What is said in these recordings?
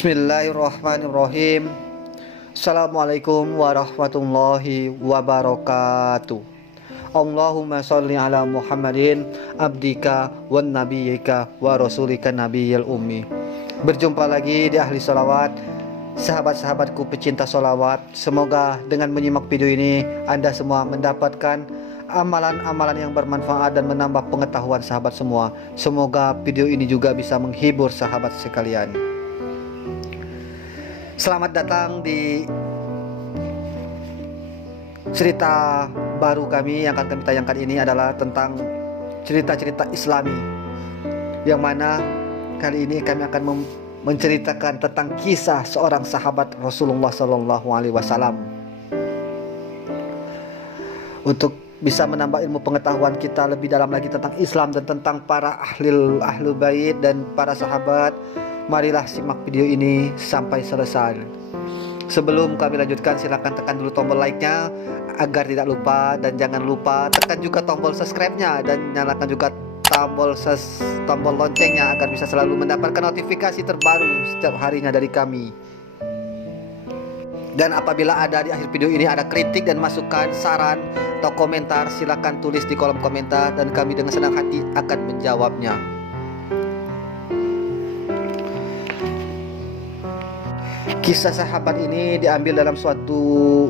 Bismillahirrahmanirrahim. Assalamualaikum warahmatullahi wabarakatuh. Allahumma sholli ala Muhammadin abdika wan nabiyyika wa rasulika nabiyil ummi. Berjumpa lagi di Ahli Sholawat. Sahabat-sahabatku pecinta sholawat, semoga dengan menyimak video ini Anda semua mendapatkan amalan-amalan yang bermanfaat dan menambah pengetahuan sahabat semua. Semoga video ini juga bisa menghibur sahabat sekalian. Selamat datang di cerita baru kami. Yang akan kami tayangkan ini adalah tentang cerita-cerita Islami, yang mana kali ini kami akan menceritakan tentang kisah seorang sahabat Rasulullah SAW. Untuk bisa menambah ilmu pengetahuan kita lebih dalam lagi tentang Islam dan tentang para ahlul bait dan para sahabat, marilah simak video ini sampai selesai. Sebelum kami lanjutkan, silakan tekan dulu tombol like-nya agar tidak lupa, dan jangan lupa tekan juga tombol subscribe-nya dan nyalakan juga tombol loncengnya agar bisa selalu mendapatkan notifikasi terbaru setiap harinya dari kami. Dan apabila ada di akhir video ini ada kritik dan masukan, saran atau komentar, silakan tulis di kolom komentar dan kami dengan senang hati akan menjawabnya. Kisah sahabat ini diambil dalam suatu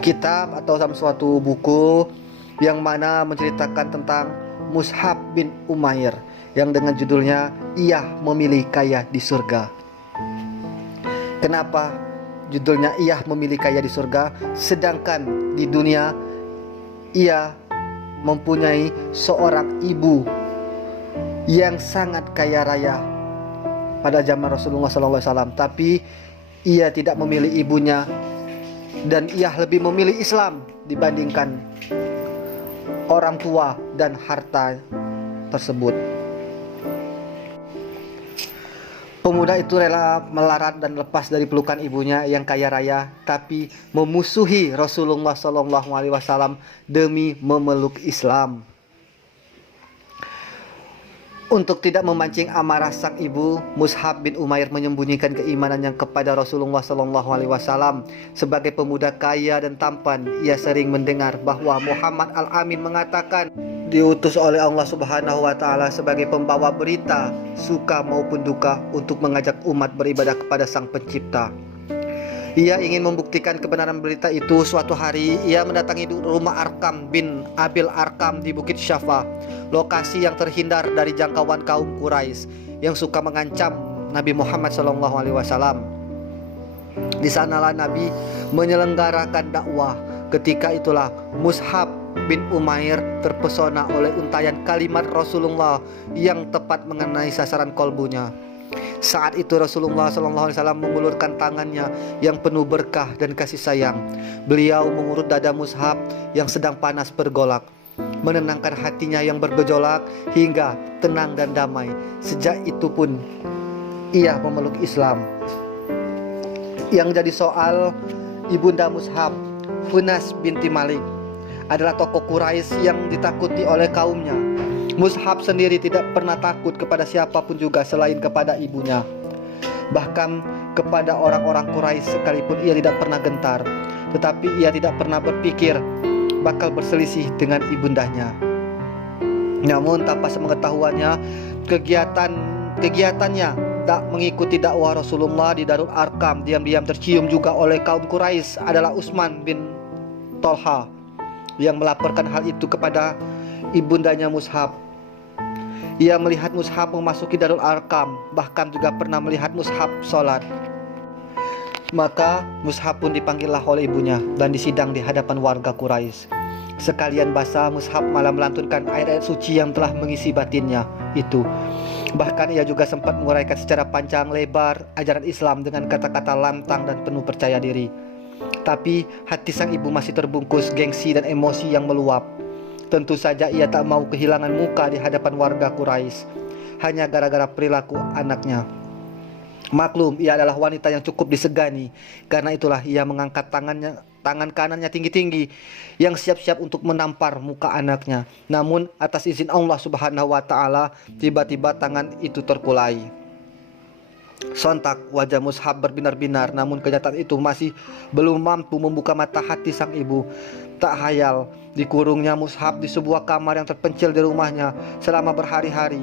kitab atau dalam suatu buku yang mana menceritakan tentang Mus'ab bin Umair yang dengan judulnya Ia Memilih Kaya di Surga. Kenapa judulnya Ia Memilih Kaya di Surga, sedangkan di dunia ia mempunyai seorang ibu yang sangat kaya raya pada zaman Rasulullah SAW, tapi ia tidak memilih ibunya dan ia lebih memilih Islam dibandingkan orang tua dan harta tersebut. Pemuda itu rela melarat dan lepas dari pelukan ibunya yang kaya raya, tapi memusuhi Rasulullah SAW demi memeluk Islam. Untuk tidak memancing amarah sang ibu, Mus'ab bin Umair menyembunyikan keimanannya kepada Rasulullah SAW. Sebagai pemuda kaya dan tampan, ia sering mendengar bahwa Muhammad Al-Amin mengatakan diutus oleh Allah Subhanahu wa Ta'ala sebagai pembawa berita, suka maupun duka, untuk mengajak umat beribadah kepada Sang Pencipta. Ia ingin membuktikan kebenaran berita itu. Suatu hari ia mendatangi rumah Arkam bin Abil Arkam di Bukit Syafa, lokasi yang terhindar dari jangkauan kaum Quraisy yang suka mengancam Nabi Muhammad SAW. Di sanalah Nabi menyelenggarakan dakwah. Ketika itulah Mus'ab bin Umair terpesona oleh untayan kalimat Rasulullah yang tepat mengenai sasaran kolbunya. Saat itu Rasulullah SAW mengulurkan tangannya yang penuh berkah dan kasih sayang. Beliau mengurut dada Mus'ab yang sedang panas bergolak, menenangkan hatinya yang bergejolak hingga tenang dan damai. Sejak itu pun ia memeluk Islam. Yang jadi soal, ibunda Mus'ab, Funas binti Malik, adalah tokoh Quraisy yang ditakuti oleh kaumnya. Mus'ab sendiri tidak pernah takut kepada siapapun juga selain kepada ibunya. Bahkan kepada orang-orang Quraisy sekalipun ia tidak pernah gentar. Tetapi ia tidak pernah berpikir bakal berselisih dengan ibundanya. Namun tanpa sepengetahuannya, kegiatannya tak mengikuti dakwah Rasulullah di Darul Arkam diam-diam tercium juga oleh kaum Quraisy adalah Utsman bin Tolha yang melaporkan hal itu kepada ibundanya Mus'ab. Ia melihat Mus'ab memasuki Darul Arkam, bahkan juga pernah melihat Mus'ab sholat. Maka Mus'ab pun dipanggillah oleh ibunya dan disidang di hadapan warga Quraisy. Sekalian basa, Mus'ab malah melantunkan ayat-ayat suci yang telah mengisi batinnya itu. Bahkan ia juga sempat menguraikan secara panjang lebar ajaran Islam dengan kata-kata lantang dan penuh percaya diri. Tapi hati sang ibu masih terbungkus gengsi dan emosi yang meluap. Tentu saja ia tak mau kehilangan muka di hadapan warga Quraisy hanya gara-gara perilaku anaknya. Maklum, ia adalah wanita yang cukup disegani. Karena itulah ia mengangkat tangan kanannya tinggi-tinggi yang siap-siap untuk menampar muka anaknya. Namun atas izin Allah Subhanahu wa Ta'ala, tiba-tiba tangan itu terkulai. Sontak wajah Mus'hab berbinar-binar, namun kenyataan itu masih belum mampu membuka mata hati sang ibu. Tak hayal dikurungnya Mus'hab di sebuah kamar yang terpencil di rumahnya selama berhari-hari.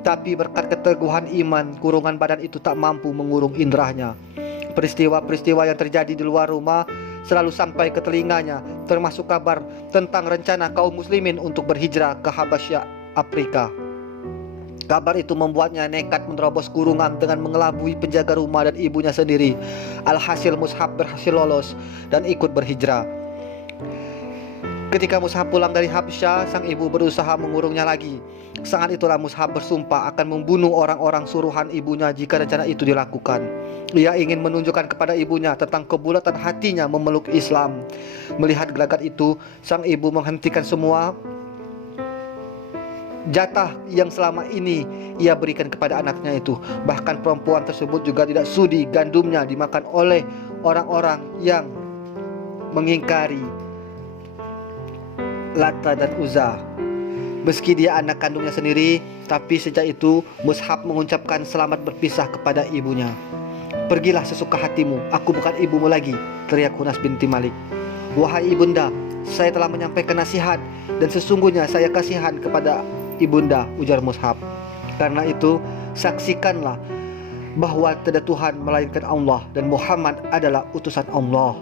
Tapi berkat keteguhan iman, kurungan badan itu tak mampu mengurung indrahnya. Peristiwa-peristiwa yang terjadi di luar rumah selalu sampai ke telinganya, termasuk kabar tentang rencana kaum muslimin untuk berhijrah ke Habasyah, Afrika. Kabar itu membuatnya nekat menerobos kurungan dengan mengelabui penjaga rumah dan ibunya sendiri. Alhasil Mus'hab berhasil lolos dan ikut berhijrah. Ketika Mus'hab pulang dari Habsyah, sang ibu berusaha mengurungnya lagi. Saat itulah Mus'hab bersumpah akan membunuh orang-orang suruhan ibunya jika rencana itu dilakukan. Ia ingin menunjukkan kepada ibunya tentang kebulatan hatinya memeluk Islam. Melihat gelagat itu, sang ibu menghentikan semua jatah yang selama ini ia berikan kepada anaknya itu. Bahkan perempuan tersebut juga tidak sudi gandumnya dimakan oleh orang-orang yang mengingkari Lata dan Uzza. Meski dia anak kandungnya sendiri, tapi sejak itu Mus'hab mengucapkan selamat berpisah kepada ibunya. "Pergilah sesuka hatimu, aku bukan ibumu lagi," teriak Hunas binti Malik. "Wahai ibunda, saya telah menyampaikan nasihat dan sesungguhnya saya kasihan kepada ibunda," ujar Mus'hab. "Karena itu saksikanlah bahwa tiada Tuhan melainkan Allah dan Muhammad adalah utusan Allah."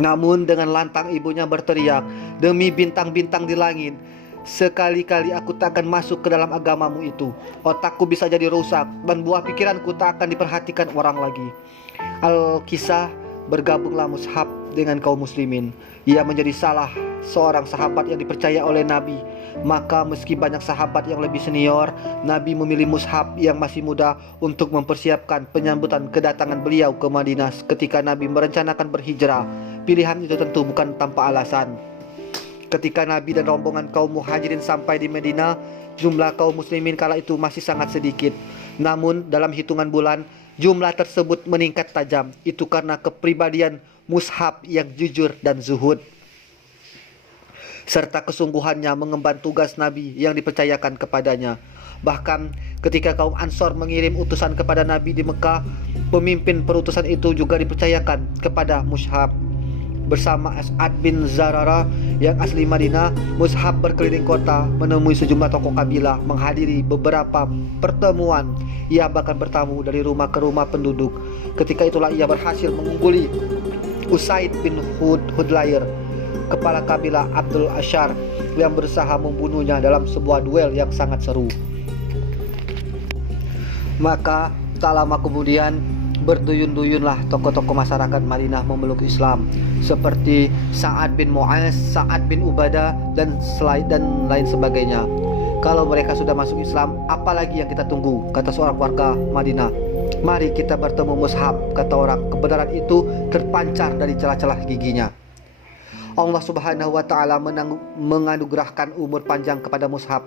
Namun dengan lantang ibunya berteriak, "Demi bintang-bintang di langit, sekali-kali aku tak akan masuk ke dalam agamamu itu. Otakku bisa jadi rusak dan buah pikiranku tak akan diperhatikan orang lagi." Al-Kisah, bergabunglah Mus'hab dengan kaum muslimin. Ia menjadi salah seorang sahabat yang dipercaya oleh Nabi. Maka meski banyak sahabat yang lebih senior, Nabi memilih Mus'hab yang masih muda untuk mempersiapkan penyambutan kedatangan beliau ke Madinah ketika Nabi merencanakan berhijrah. Pilihan itu tentu bukan tanpa alasan. Ketika Nabi dan rombongan kaum muhajirin sampai di Madinah, jumlah kaum muslimin kala itu masih sangat sedikit. Namun dalam hitungan bulan, jumlah tersebut meningkat tajam. Itu karena kepribadian Mus'hab yang jujur dan zuhud, serta kesungguhannya mengemban tugas Nabi yang dipercayakan kepadanya. Bahkan ketika kaum Ansor mengirim utusan kepada Nabi di Mekah, pemimpin perutusan itu juga dipercayakan kepada Mus'hab. Bersama As'ad bin Zarara yang asli Madinah, Mus'hab berkeliling kota menemui sejumlah tokoh kabilah, menghadiri beberapa pertemuan. Ia bahkan bertamu dari rumah ke rumah penduduk. Ketika itulah ia berhasil mengungguli Usaid bin Hudlair, kepala kabilah Abdul Ashar, yang berusaha membunuhnya dalam sebuah duel yang sangat seru. Maka tak lama kemudian berduyun-duyunlah tokoh-tokoh masyarakat Madinah memeluk Islam, seperti Sa'ad bin Mu'az, Sa'ad bin Ubadah, dan lain sebagainya. "Kalau mereka sudah masuk Islam, apalagi yang kita tunggu?" kata seorang warga Madinah. "Mari kita bertemu Mus'hab," kata orang. Kebenaran itu terpancar dari celah-celah giginya. Allah Subhanahu wa Ta'ala menganugerahkan umur panjang kepada Mus'hab.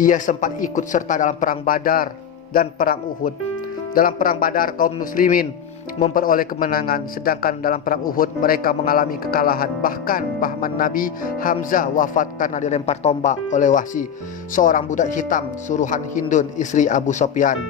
Ia sempat ikut serta dalam perang Badar dan perang Uhud. Dalam perang Badar, kaum muslimin memperoleh kemenangan, sedangkan dalam perang Uhud mereka mengalami kekalahan. Bahkan paman Nabi Hamzah wafat karena dilempar tombak oleh Wahsy, seorang budak hitam suruhan Hindun, istri Abu Sufyan.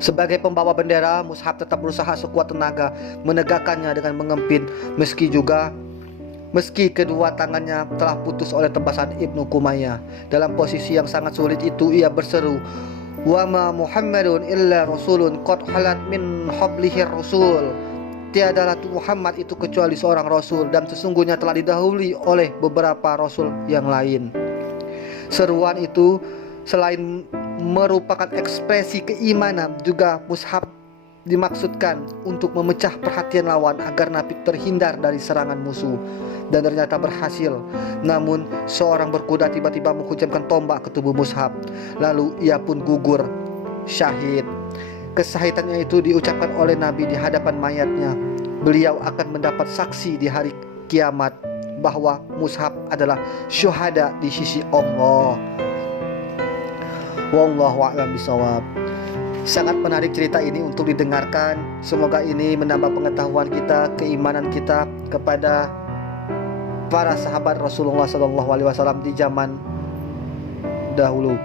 Sebagai pembawa bendera, Mus'hab tetap berusaha sekuat tenaga menegakkannya dengan mengempit, meski kedua tangannya telah putus oleh tebasan Ibnu Kumayyah. Dalam posisi yang sangat sulit itu, ia berseru, "Wa ma Muhammadun illa rasulun qad halat min hablihir rasul." Tiadalah Muhammad itu kecuali seorang rasul, dan sesungguhnya telah didahului oleh beberapa rasul yang lain. Seruan itu selain merupakan ekspresi keimanan, juga Mus'hab dimaksudkan untuk memecah perhatian lawan agar Nabi terhindar dari serangan musuh. Dan ternyata berhasil. Namun seorang berkuda tiba-tiba menghujamkan tombak ke tubuh Mus'hab, lalu ia pun gugur syahid. Kesyahidannya itu diucapkan oleh Nabi di hadapan mayatnya. Beliau akan mendapat saksi di hari kiamat bahwa Mus'hab adalah syuhada di sisi Allah. Wallahu a'lam bishawab. Sangat menarik cerita ini untuk didengarkan. Semoga ini menambah pengetahuan kita, keimanan kita kepada para sahabat Rasulullah SAW di zaman dahulu.